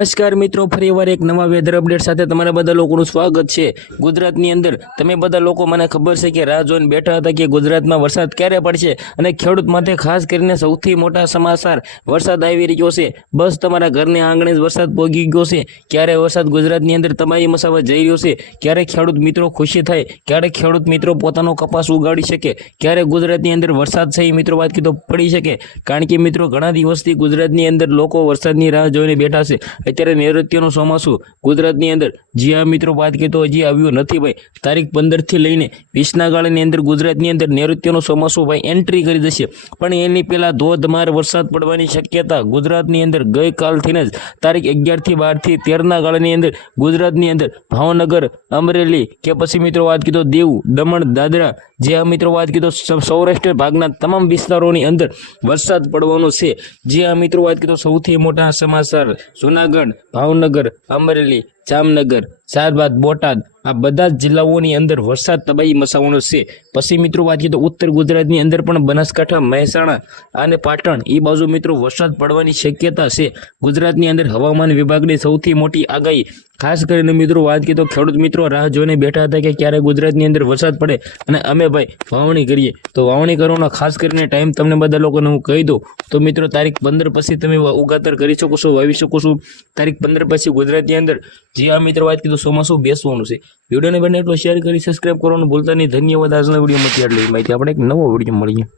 નમસ્કાર મિત્રો ફરીવાર એક નવા વેધર અપડેટ સાથે તમારા બધા લોકોનું સ્વાગત છે. ગુજરાતની અંદર તમે બધા લોકો, મને ખબર છે કે રાહ જોઈને બેઠા હતા કે ગુજરાતમાં વરસાદ ક્યારે પડશે અને ખેડૂત માટે ખાસ કરીને સૌથી મોટા સમાચાર, વરસાદ આવી રહ્યો છે. બસ તમારા ઘરની આંગણે જ વરસાદ પહોંચી ગયો છે. ક્યારે વરસાદ ગુજરાતની અંદર તમારી મસાવત જઈ રહ્યો છે? ક્યારે ખેડૂત મિત્રો ખુશી થાય? ક્યારે ખેડૂત મિત્રો પોતાનો કપાસ ઉગાડી શકે? ક્યારે ગુજરાતની અંદર વરસાદ એ મિત્રો વાત કીધો પડી શકે? કારણ કે મિત્રો, ઘણા દિવસથી ગુજરાતની અંદર લોકો વરસાદની રાહ જોઈને બેઠા છે. અત્યારે નૈઋત્યનું ચોમાસું ગુજરાતની અંદર જી આ મિત્રો વાત કે તો હજી આવ્યું નથી ભાઈ. તારીખ પંદરથી લઈને વીસના ગાળાની અંદર ગુજરાતની અંદર નૈઋત્યનું ચોમાસું ભાઈ? એન્ટ્રી કરી દેશે. પણ એની પહેલાં ધોધમાર વરસાદ પડવાની શક્યતા ગુજરાતની અંદર ગઈકાલથી જ તારીખ અગિયારથી બારથી તેરના ગાળાની અંદર ગુજરાતની અંદર ભાવનગર, અમરેલી કે પછી મિત્રો વાત કીધો દેવ, દમણ, દાદરા જે આ મિત્રો વાત કીધો સૌરાષ્ટ્ર ભાગના તમામ વિસ્તારોની અંદર વરસાદ પડવાનો છે. જે આ મિત્રો વાત કીધો સૌથી મોટા સમાચાર, જુનાગઢ ભાવનગર અમરેલી જામનગર, ત્યારબાદ બોટાદ. આ બધા જ જિલ્લાઓની અંદર વરસાદ તબાહી મચાવવાનો છે. પછી મિત્રો વાત કરીએ તો ઉત્તર ગુજરાતની અંદર પણ બનાસકાંઠા, મહેસાણા અને પાટણ એ બાજુ મિત્રો વરસાદ પડવાની શક્યતા છે. ગુજરાતની અંદર હવામાન વિભાગની સૌથી મોટી આગાહી. ખાસ કરીને મિત્રો વાત કરીએ તો ખેડૂત મિત્રો રાહ જોઈને બેઠા હતા કે ક્યારે ગુજરાતની અંદર વરસાદ પડે. અને અમે ભાઈ વાવણી કરીએ. તો વાવણી કરવાનો ખાસ કરીને ટાઈમ તમને બધા લોકોને હું કહી દઉં. તો મિત્રો તારીખ પંદર પછી તમે ઉગાતર કરી શકો છો, વાવી શકો છો. તારીખ પંદર પછી ગુજરાતની અંદર જે આ મિત્રો, વાત કીધું ચોમાસું બેસવાનું છે? વિડીયોને બને એટલો શેર કરી સબસ્ક્રાઈબ કરવાનું ભૂલતા નહીં. ધન્યવાદ. આજના વિડીયોમાંથી આટલી માહિતી. આપણે એક નવો વીડિયો મળીએ.